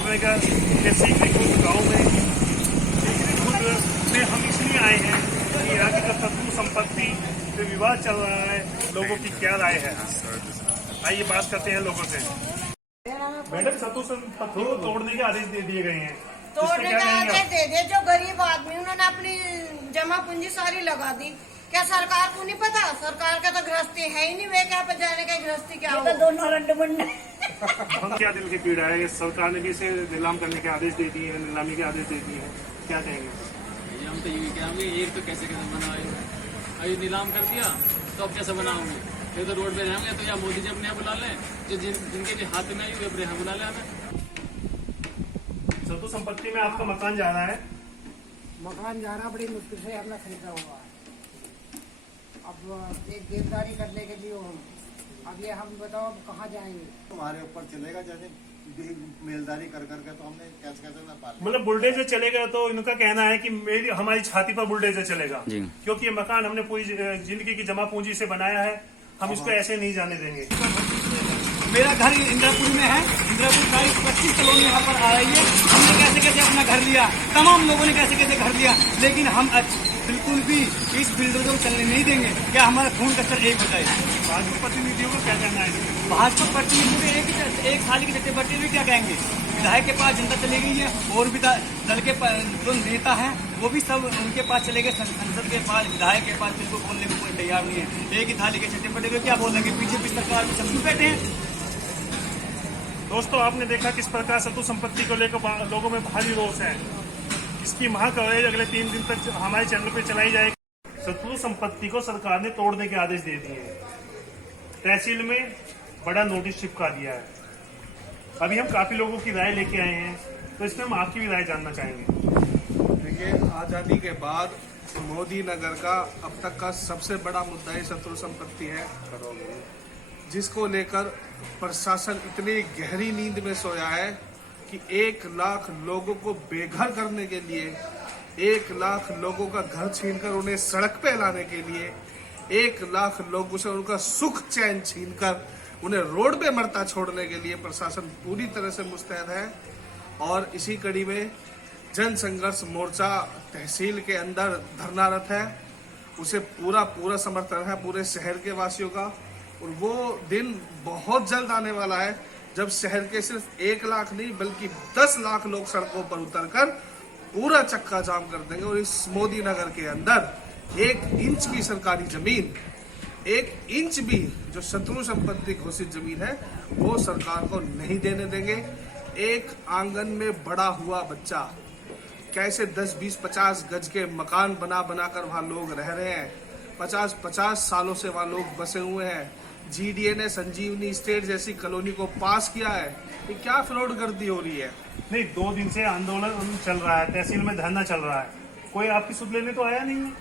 तोड़ने का ये सीखने खुद गाँव में सीखने खुद में हम इसलिए आए हैं कि यहाँ की जो शत्रु संपत्ति जो विवाद चल रहा है, लोगों की क्या राय है। आइए बात करते हैं लोगों से। मैडम, शत्रु संपत्ति को तोड़ने के आदेश दे दिए गए हैं, तोड़ने का आदेश दे दिए। जो गरीब आदमी उन्होंने अपनी जमा पूंजी सारी लगा दी। क्या सरकार को नहीं पता? सरकार का तो गृहस्थी है ही नहीं, वे क्या जाने का गृहस्थी क्या हो। दोनों रंड बंड हम क्या दिल की पीड़ा है, सरकार ने भी इसे नीलाम करने के आदेश दे दिए हैं, नीलामी के आदेश दे दिए हैं, क्या कहेंगे? हम तो यही कहेंगे, एक तो कैसे बनाओगे, अभी नीलाम कर दिया तो अब कैसे बनाओगे? फिर तो रोड पे रहेंगे तो या मोदी जी अपने यहाँ बुला लें, जो जिनके भी हाथ में आई वे अपने यहाँ बुला लें हमें। शत्रु संपत्ति में आपका मकान जा रहा है? मकान जाना बड़ी मुश्किल से हमने खरीदा हुआ है। अब एक देवदारी करने के लिए अब ये हम बताओ अब कहाँ जाएंगे? हमारे ऊपर चलेगा जैसे मेलदारी कर करके, तो हमने कैसे कैसे ना पाल। मतलब बुलडोजर चलेगा तो इनका कहना है कि हमारी छाती पर बुलडोजर चलेगा, क्योंकि ये मकान हमने पूरी जिंदगी की जमा पूंजी से बनाया है, हम इसको ऐसे नहीं जाने देंगे। मेरा घर इंदिरापुर में है, इंदिरापुर का 25 कॉलोनी यहाँ पर आ रही है। हमने कैसे कैसे अपना घर लिया, तमाम लोगों ने कैसे कैसे घर लिया, लेकिन हम बिल्कुल भी इस बिल्डरों को चलने नहीं देंगे। क्या हमारा खून कचर एक बताए? भाजपा प्रतिनिधियों को क्या कहना है? भाजपा प्रतिनिधियों एक थाली के चट्टे बट्टे भी क्या कहेंगे? विधायक के पास जनता चली गई है, और भी दल के जो नेता हैं वो भी सब उनके पास चले गए, संसद के पास, विधायक के पास। बिल्कुल बोलने को कोई तैयार नहीं है। एक ही थाली के चट्टे बट्टे हुए क्या बोलेंगे? बीजेपी सरकार में सब बैठे हैं। दोस्तों, आपने देखा किस प्रकार शत्रु संपत्ति को लेकर लोगों में भारी रोष है। इसकी महाकवरेज अगले 3 दिन तक हमारे चैनल पर चलाई जाएगी। शत्रु संपत्ति को सरकार ने तोड़ने के आदेश दे दिए हैं, तहसील में बड़ा नोटिस चिपका दिया है। अभी हम काफी लोगों की राय लेके आए हैं, तो इसमें हम आपकी भी राय जानना चाहेंगे। देखिए, आजादी के बाद मोदी नगर का अब तक का सबसे बड़ा मुद्दा ही शत्रु संपत्ति है, जिसको लेकर प्रशासन इतनी गहरी नींद में सोया है कि 1 लाख लोगों को बेघर करने के लिए, 1 लाख लोगों का घर छीनकर उन्हें सड़क पे लाने के लिए, 1 लाख लोगों से उनका सुख चैन छीनकर उन्हें रोड पे मरता छोड़ने के लिए प्रशासन पूरी तरह से मुस्तैद है। और इसी कड़ी में जन संघर्ष मोर्चा तहसील के अंदर धरनारत है, उसे पूरा समर्थन है पूरे शहर के वासियों का। और वो दिन बहुत जल्द आने वाला है जब शहर के सिर्फ 1 लाख नहीं बल्कि 10 लाख लोग सड़कों पर उतरकर पूरा चक्का जाम कर देंगे। और इस मोदी नगर के अंदर 1 इंच भी सरकारी जमीन, 1 इंच भी जो शत्रु संपत्ति घोषित जमीन है वो सरकार को नहीं देने देंगे। एक आंगन में बड़ा हुआ बच्चा कैसे 10, 20, 50 गज के मकान बना कर वहां लोग रह रहे हैं। 50 सालों से वहां लोग बसे हुए हैं। जीडीए ने संजीवनी स्टेट जैसी कॉलोनी को पास किया है। ये क्या फ्रॉड गर्दी हो रही है? नहीं, 2 दिन से आंदोलन चल रहा है, तहसील में धरना चल रहा है, कोई आपकी सुध लेने तो आया नहीं है?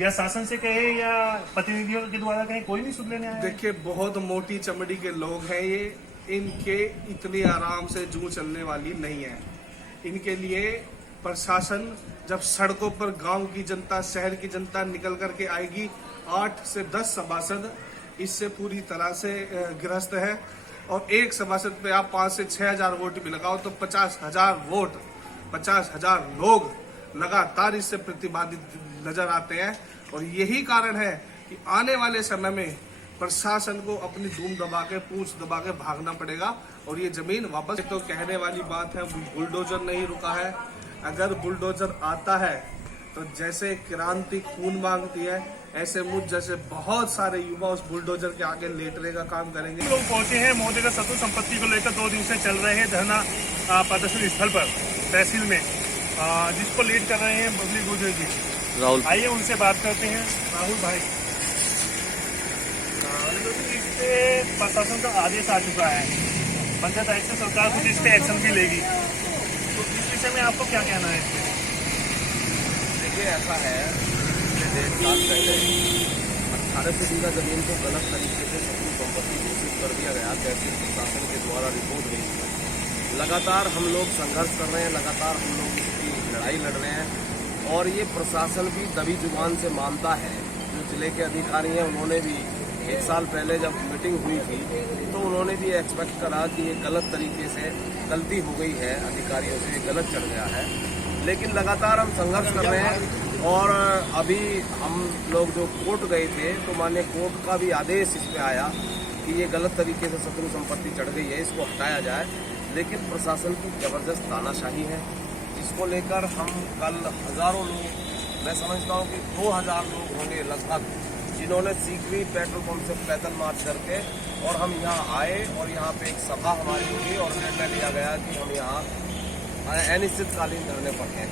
या शासन से कहे या प्रतिनिधियों के द्वारा कहे, कोई नहीं सुध लेने आया? देखिए, बहुत मोटी चमड़ी के लोग हैं ये, इनके इतनी आराम से जू चलने वाली नहीं है। इनके लिए प्रशासन जब सड़कों पर गांव की जनता, शहर की जनता निकल करके आएगी, 8 से 10 सभासद इससे पूरी तरह से ग्रस्त है। और एक सभासद पे आप 5 से 6 हजार वोट भी लगाओ तो 50,000 वोट, 50,000 लोग लगातार इससे प्रतिबाधित नजर आते हैं। और यही कारण है कि आने वाले समय में प्रशासन को अपनी धूम दबा के, पूंछ दबा के भागना पड़ेगा और ये जमीन वापस। तो कहने वाली बात है, बुलडोजर नहीं रुका है। अगर बुलडोजर आता है तो जैसे क्रांति खून मांगती है, ऐसे मुझ जैसे बहुत सारे युवा उस बुलडोजर के आगे लेटने का काम करेंगे। लोग पहुंचे हैं मोदी का शत्रु संपत्ति को लेकर 2 दिन से चल रहे हैं धरना प्रदर्शन स्थल पर तहसील में, जिसको लीड कर रहे हैं बबली गुर्जर जी। राहुल, आइए उनसे बात करते हैं। राहुल भाई, इससे प्रशासन का आदेश आ चुका है, 15 तारीख से सरकार कुछ इस पे एक्शन भी लेगी, तो इस विषय में आपको क्या कहना है? देखिए, ऐसा है कि 1.5 साल पहले 18 से बीघा जमीन को गलत तरीके से शत्रु संपत्ति घोषित कर दिया गया, तहसील प्रशासन के द्वारा रिपोर्ट गई। लगातार हम लोग संघर्ष कर रहे हैं, लगातार हम लोग इसकी लड़ाई लड़ रहे हैं और ये प्रशासन भी दबी जुबान से मानता है। जो जिले के अधिकारी हैं उन्होंने भी 1 साल पहले जब मीटिंग हुई थी तो उन्होंने भी एक्सपेक्ट करा कि ये गलत तरीके से गलती हो गई है, अधिकारियों से गलत चढ़ गया है। लेकिन लगातार हम संघर्ष कर रहे हैं और अभी हम लोग जो कोर्ट गए थे तो माननीय कोर्ट का भी आदेश इस पे आया कि ये गलत तरीके से शत्रु संपत्ति चढ़ गई है, इसको हटाया जाए। लेकिन प्रशासन की जबरदस्त तानाशाही है, जिसको लेकर हम कल हजारों लोग, मैं समझता हूँ कि 2000 लोग होंगे लगभग, जिन्होंने सीकरी पेट्रोल पंप से पैदल मार्च करके और हम यहाँ आए और यहाँ पे एक सभा हमारी हुई और निर्णय लिया गया कि हम यहाँ अनिश्चितकालीन धरने पर हैं।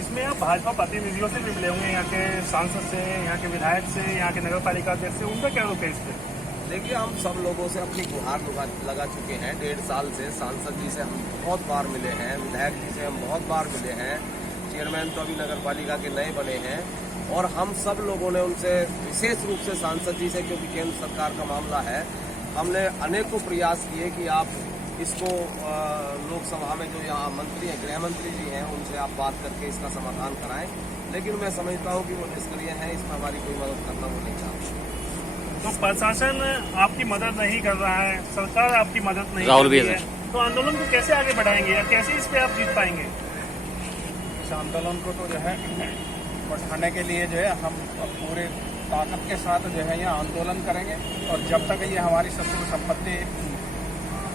इसमें आप भाजपा प्रतिनिधियों से भी मिले होंगे, यहाँ के सांसद से, यहाँ के विधायक से, यहाँ के नगर पालिका अध्यक्ष से, उनका क्या रुख है इस पर? देखिए, हम सब लोगों से अपनी गुहार लगा चुके हैं 1.5 साल से। सांसद जी से हम बहुत बार मिले हैं, विधायक जी से हम बहुत बार मिले हैं, चेयरमैन तो अभी नगर पालिका के नए बने हैं और हम सब लोगों ने उनसे, विशेष रूप से सांसद जी से, क्योंकि केंद्र सरकार का मामला है, हमने अनेकों प्रयास किए कि आप इसको लोकसभा में जो यहाँ मंत्री हैं, गृह मंत्री जी हैं, उनसे आप बात करके इसका समाधान कराएं। लेकिन मैं समझता हूँ कि वो निष्क्रिय हैं, इसमें हमारी कोई मदद करना वो नहीं चाहते। तो प्रशासन आपकी मदद नहीं कर रहा है, सरकार आपकी मदद नहीं राहुल कर भी रही है, तो आंदोलन को कैसे आगे बढ़ाएंगे या कैसे इस पे आप जीत पाएंगे? इस आंदोलन को तो जो है बढ़ाने के लिए जो है हम पूरे ताकत के साथ जो है यहाँ आंदोलन करेंगे और जब तक ये हमारी शत्रु संपत्ति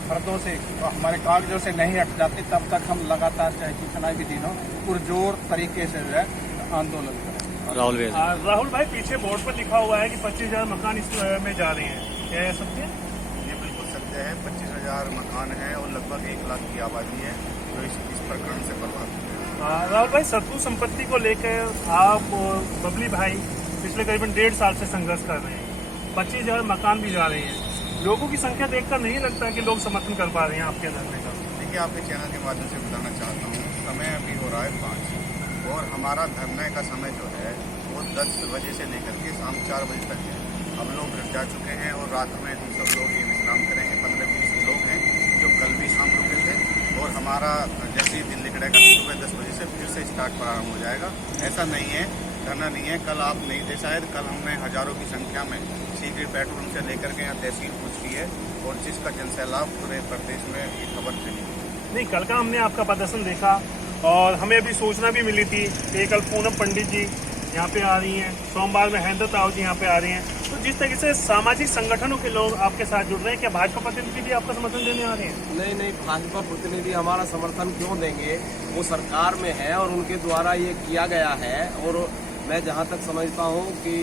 फर्दों से, हमारे कागजों से नहीं हट जाती, तब तक हम लगातार चाहे कितना भी दिन हो पुरजोर तरीके से जो है आंदोलन करें। राहुल भाई, पीछे बोर्ड पर लिखा हुआ है कि 25,000 मकान इस में जा रहे हैं, क्या ये सत्य है? ये बिल्कुल सत्य है। 25,000 मकान है और लगभग 1 लाख की आबादी है जो इस प्रकरण से प्रभावित है। राहुल भाई, शत्रु संपत्ति को लेकर आप और बबली भाई पिछले करीबन 1.5 साल से संघर्ष कर रहे हैं, 25,000 मकान भी जा रहे हैं। लोगों की संख्या देखकर नहीं लगता कि लोग समर्थन कर पा रहे हैं आपके धरने का? देखिए, आपके चैनल के माध्यम से बताना चाहता हूँ, समय अभी हो रहा है 5 और हमारा धरने का समय जो है वो 10 बजे से लेकर के शाम 4 बजे तक है। हम लोग घर जा चुके हैं और रात में हम सब लोग ये विश्राम करेंगे। 15-20 लोग हैं जो कल भी शाम रुके थे और हमारा जैसे ही दिन निकलेगा सुबह 10 बजे से फिर से स्टार्ट प्रारंभ हो जाएगा। ऐसा नहीं है, धरना नहीं है। कल आप नहीं थे शायद, कल हमने हजारों की संख्या में सीकरी पेट्रोल से लेकर के यहाँ तहसील पूछ की है और जिसका जनसैलाब पूरे प्रदेश में ये खबर फैली। नहीं, कल का हमने आपका प्रदर्शन देखा और हमें अभी सूचना भी मिली थी कि कल पूनम पंडित जी यहाँ पे आ रही हैं, सोमवार में महेंद्र ताऊ जी यहाँ पे आ रही हैं। तो जिस तरीके से सामाजिक संगठनों के लोग आपके साथ जुड़ रहे हैं, क्या भाजपा प्रतिनिधि भी आपका समर्थन देने आ रहे हैं? नहीं, भाजपा प्रतिनिधि हमारा समर्थन क्यों देंगे? वो सरकार में है और उनके द्वारा ये किया गया है। और मैं जहाँ तक समझता हूँ कि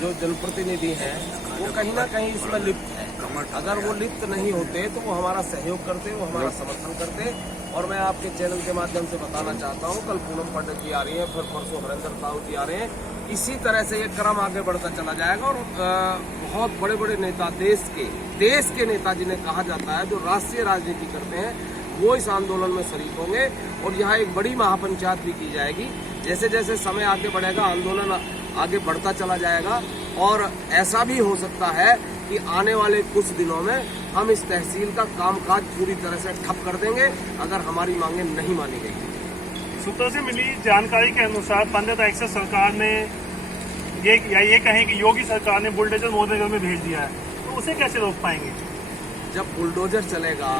जो जनप्रतिनिधि हैं वो कहीं ना कहीं इसमें लिप्त है। अगर वो लिप्त नहीं होते तो वो हमारा सहयोग करते, वो हमारा समर्थन करते। और मैं आपके चैनल के माध्यम से बताना चाहता हूँ, कल पूनम पंडित जी आ रही हैं, फिर परसों हरेंद्र ताऊ जी आ रहे हैं। इसी तरह से ये क्रम आगे बढ़ता चला जाएगा और बहुत बड़े बड़े नेता, देश के नेता जिन्हें कहा जाता है, जो राष्ट्रीय राजनीति करते हैं, वो इस आंदोलन में शरीक होंगे और यहाँ एक बड़ी महापंचायत भी की जाएगी। जैसे जैसे समय आगे बढ़ेगा, आंदोलन आगे बढ़ता चला जाएगा और ऐसा भी हो सकता है कि आने वाले कुछ दिनों में हम इस तहसील का कामकाज पूरी तरह से ठप कर देंगे अगर हमारी मांगे नहीं मानी गई। सूत्रों से मिली जानकारी के अनुसार 15 तारीख से सरकार ने ये कहें कि योगी सरकार ने बुलडोजर मोदीनगर में भेज दिया है, तो उसे कैसे रोक पाएंगे? जब बुलडोजर चलेगा,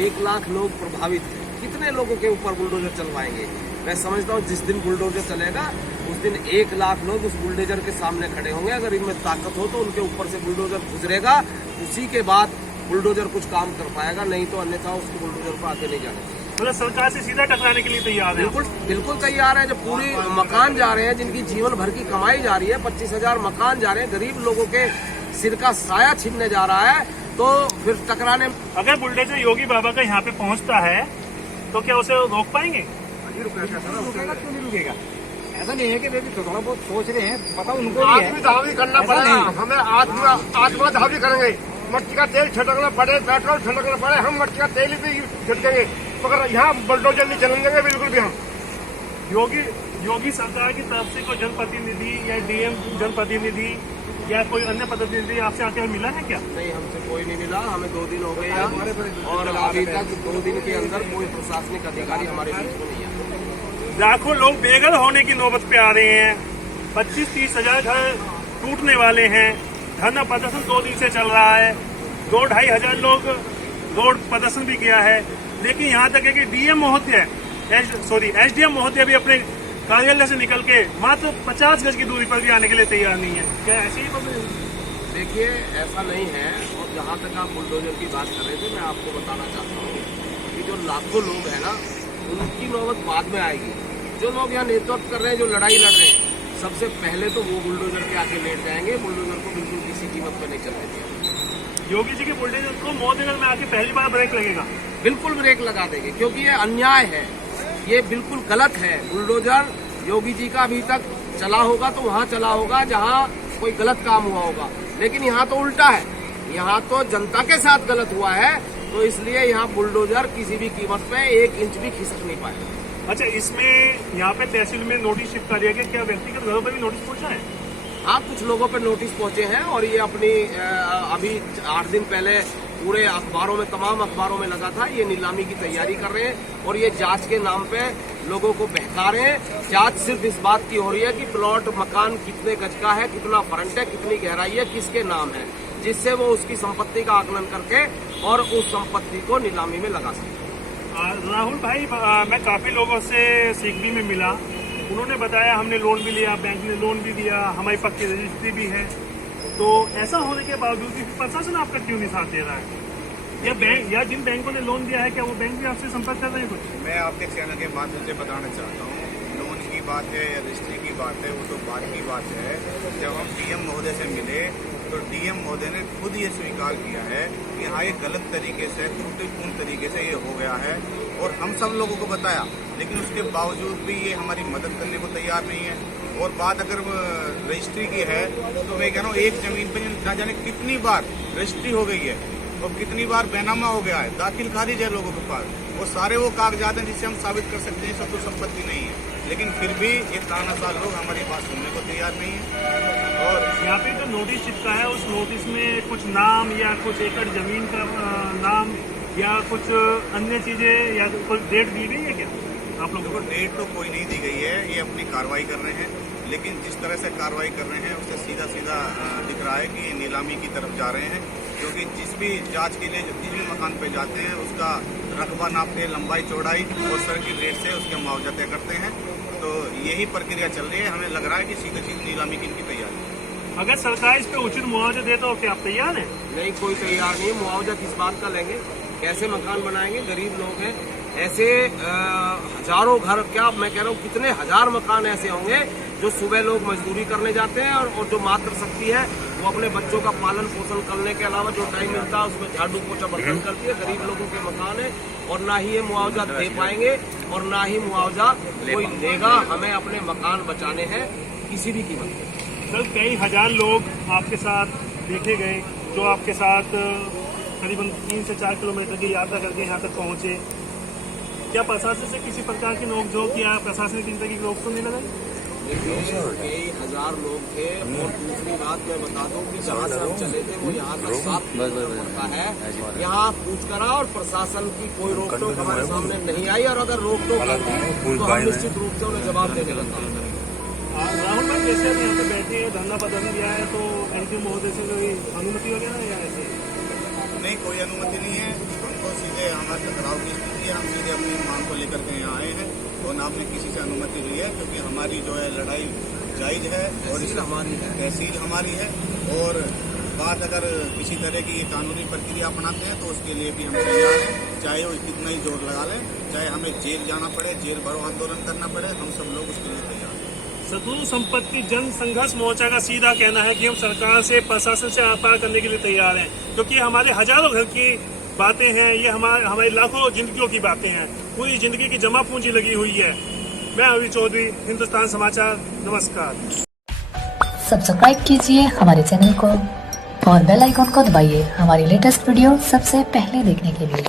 1 लाख लोग प्रभावित हैं, कितने लोगों के ऊपर बुलडोजर चलवाएंगे? मैं समझता हूँ जिस दिन बुलडोजर चलेगा उस दिन 1 लाख लोग उस बुलडोजर के सामने खड़े होंगे। अगर इनमें ताकत हो तो उनके ऊपर से बुलडोजर गुजरेगा, उसी के बाद बुलडोजर कुछ काम कर पाएगा, नहीं तो अन्यथा उसको बुलडोजर पर आगे नहीं जाने देगा। मतलब सरकार से सीधा टकराने के लिए तैयार है? बिल्कुल तैयार है। जो पूरी मकान जा रहे हैं, जिनकी जीवन भर की कमाई जा रही है, 25,000 मकान जा रहे हैं, गरीब लोगों के सिर का साया छीनने जा रहा है, तो फिर टकराने। अगर बुलडोजर योगी बाबा का यहाँ पे पहुँचता है तो क्या उसे रोक पाएंगे? रुकेगा क्यों नहीं रुकेगा? ऐसा नहीं है कि वे भी थोड़ा बहुत सोच रहे हैं, पता उनको भी है। धावी करना पड़ेगा, हमें आत्मा धावी करेंगे। मट्टी का तेल छिड़कना पड़े, पेट्रोल छिड़कना पड़े, हम मट्टी का तेल भी छिड़केंगे, मगर यहाँ बुलडोजर नहीं चलन देंगे बिल्कुल भी हम। योगी सरकार की तरफ से कोई जनप्रतिनिधि या डीएम जनप्रतिनिधि या कोई अन्य प्रतिनिधि आपसे आके मिला है क्या? नहीं, हमसे कोई नहीं मिला। हमें 2 दिन हो गए और अभी तक 2 दिन के अंदर कोई प्रशासनिक अधिकारी हमारे बीच में नहीं आया। लाखों लोग बेघर होने की नौबत पे आ रहे हैं, 25-30 हजार घर टूटने वाले हैं, धरना प्रदर्शन 2 दिन से चल रहा है। 2-2.5 हजार लोग रोड प्रदर्शन भी किया है, लेकिन यहाँ तक है कि एसडीएम महोदय भी अपने कार्यालय से निकल के मात्र 50 गज की दूरी पर भी आने के लिए तैयार नहीं है। क्या ऐसे ही? देखिए, ऐसा नहीं है। और जहाँ तक आप बुलडोजर की बात कर रहे थे, मैं आपको बताना चाहता हूँ कि जो लाखों लोग हैं ना, उनकी नौबत बाद में आएगी। जो लोग यहाँ नेतृत्व कर रहे हैं, जो लड़ाई लड़ रहे हैं, सबसे पहले तो वो बुलडोजर के आगे लेट जाएंगे। बुलडोजर को बिल्कुल किसी कीमत पर नहीं चलने दिया। योगी जी के बुलडोजर को मोदीनगर में आके पहली बार ब्रेक लगेगा। बिल्कुल ब्रेक लगा देंगे, क्योंकि ये अन्याय है, ये बिल्कुल गलत है। बुलडोजर योगी जी का अभी तक चला होगा तो वहाँ चला होगा जहाँ कोई गलत काम हुआ होगा, लेकिन यहाँ तो उल्टा है। यहाँ तो जनता के साथ गलत हुआ है, तो इसलिए यहाँ बुलडोजर किसी भी कीमत पे 1 इंच भी खिसक नहीं पाए। अच्छा, इसमें यहाँ पे तहसील में नोटिस चिपका दिया गया, क्या व्यक्तिगत घरों पर भी नोटिस पहुंचा है? हाँ, कुछ लोगों पर नोटिस पहुंचे हैं और ये अपनी अभी 8 दिन पहले पूरे अखबारों में, तमाम अखबारों में लगा था। ये नीलामी की तैयारी कर रहे हैं और ये जांच के नाम पे लोगों को बहका रहे हैं। जांच सिर्फ इस बात की हो रही है कि प्लॉट, मकान कितने गज का है, कितना फ्रंट है, कितनी गहराई है, किसके नाम है, जिससे वो उसकी संपत्ति का आकलन करके और उस संपत्ति को नीलामी में लगा सके। राहुल भाई, मैं काफी लोगों से सिगबी में मिला, उन्होंने बताया हमने लोन भी लिया, बैंक ने लोन भी दिया, हमारी पक्की रजिस्ट्री भी है। तो ऐसा होने के बावजूद भी प्रशासन आपका क्यों नहीं साथ दे रहा है? या बैंक, या जिन बैंकों ने लोन दिया है, क्या वो बैंक भी आपसे संपर्क कर रहे हैं कुछ? मैं आपके चैनल के माध्यम से बताना चाहता हूँ, लोन की बात है या रजिस्ट्री की बात है, वो तो बाद की बात है। जब हम डीएम महोदय से मिले तो डीएम महोदय ने खुद ये स्वीकार किया है कि हाँ, ये गलत तरीके से, त्रुटिपूर्ण तरीके से ये हो गया है और हम सब लोगों को बताया, लेकिन उसके बावजूद भी ये हमारी मदद करने को तैयार नहीं है। और बात अगर रजिस्ट्री की है तो मैं कह रहा हूँ, एक जमीन पर ना जाने कितनी बार रजिस्ट्री हो गई है और कितनी बार बैनामा हो गया है, दाखिल खारिज है लोगों के पास। वो सारे वो कागजात हैं जिससे हम साबित कर सकते हैं शत्रु संपत्ति नहीं है, लेकिन फिर भी ये तानाशाह लोग हमारी बात सुनने को तैयार नहीं है। और यहाँ पे जो नोटिस चिपका है, उस नोटिस में कुछ नाम या कुछ एकड़ जमीन का नाम या कुछ अन्य चीजें या कोई डेट दी गई है क्या आप लोगों को? डेट तो कोई नहीं दी गई है, ये अपनी कार्रवाई कर रहे हैं, लेकिन जिस तरह से कार्रवाई कर रहे हैं उससे सीधा सीधा दिख रहा है कि ये नीलामी की तरफ जा रहे हैं। क्योंकि जिस भी जांच के लिए जिस भी मकान पे जाते हैं उसका रकबा नापते हैं, लंबाई चौड़ाई और सर्किल रेट से उसका मुआवजा तय करते हैं। तो यही प्रक्रिया चल रही है। हमें लग रहा है कि सीधे सीधे नीलामी की इनकी तैयारी है। अगर सरकार इस पे उचित मुआवजा दे तो क्या आप तैयार हैं? नहीं, कोई तैयार नहीं। मुआवजा किस बात का लेंगे? कैसे मकान बनाएंगे? गरीब लोग हैं। ऐसे हजारों घर, क्या मैं कह रहा हूँ, कितने हजार मकान ऐसे होंगे जो सुबह लोग मजदूरी करने जाते हैं और जो मात्र शक्ति है वो अपने बच्चों का पालन पोषण करने के अलावा जो टाइम मिलता है उसमें झाड़ू पोछा बर्तन करती है। गरीब लोगों के मकान है और ना ही ये मुआवजा दे पाएंगे और ना ही मुआवजा कोई लेगा। हमें अपने मकान बचाने हैं किसी भी कीमत पर। सर, कई हजार लोग आपके साथ देखे गए जो आपके साथ करीबन 3 से 4 किलोमीटर की यात्रा करके यहाँ तक पहुँचे। क्या प्रशासन से किसी प्रकार की नोकझोंक या प्रशासनिक जिंदगी की रोक तो नहीं लगाई? देखिए, कई हजार लोग थे और दूसरी बात मैं बता दूं कि जहाँ से हम चले थे वो यहाँ तक 7 किलोमीटर पड़ता है। यहाँ पूछ करा और प्रशासन की कोई रोक टोक हमारे सामने नहीं आई, और अगर रोक टोक तो हम निश्चित रूप से उन्हें जवाब देने का काम करेंगे। राहुल भाई, जैसे अभी यहाँ पे बैठे हैं, धरना प्रदर्शन दिया है, तो एनजीओ महोदय से कोई अनुमति वगैरह या ऐसे? नहीं, कोई अनुमति नहीं है। हमको सीधे हमारे टकराव की स्थिति है, हम सीधे अपनी मांग को लेकर के यहाँ आए हैं और ना आपने किसी से अनुमति ली है, क्योंकि हमारी जो है लड़ाई जायज है और इसमें हमारी तहसील हमारी है। और बात अगर किसी तरह की कानूनी प्रक्रिया अपनाते हैं तो उसके लिए भी हम तैयार हैं, चाहे वो कितना ही जोर लगा लें, चाहे हमें जेल जाना पड़े, जेल भरो आंदोलन करना पड़े, हम सब लोग उसके लिए तैयार हैं। शत्रु संपत्ति जन संघर्ष मोर्चा का सीधा कहना है कि हम सरकार से, प्रशासन से आर पार करने के लिए तैयार हैं, क्योंकि हमारे हजारों घर की बातें हैं, ये हमारी लाखों जिंदगियों की बातें हैं, पूरी जिंदगी की जमा पूंजी लगी हुई है। मैं अभी चौधरी, हिंदुस्तान समाचार, नमस्कार। सब्सक्राइब कीजिए हमारे चैनल को और बेल आइकॉन को दबाइए हमारी लेटेस्ट वीडियो सबसे पहले देखने के लिए।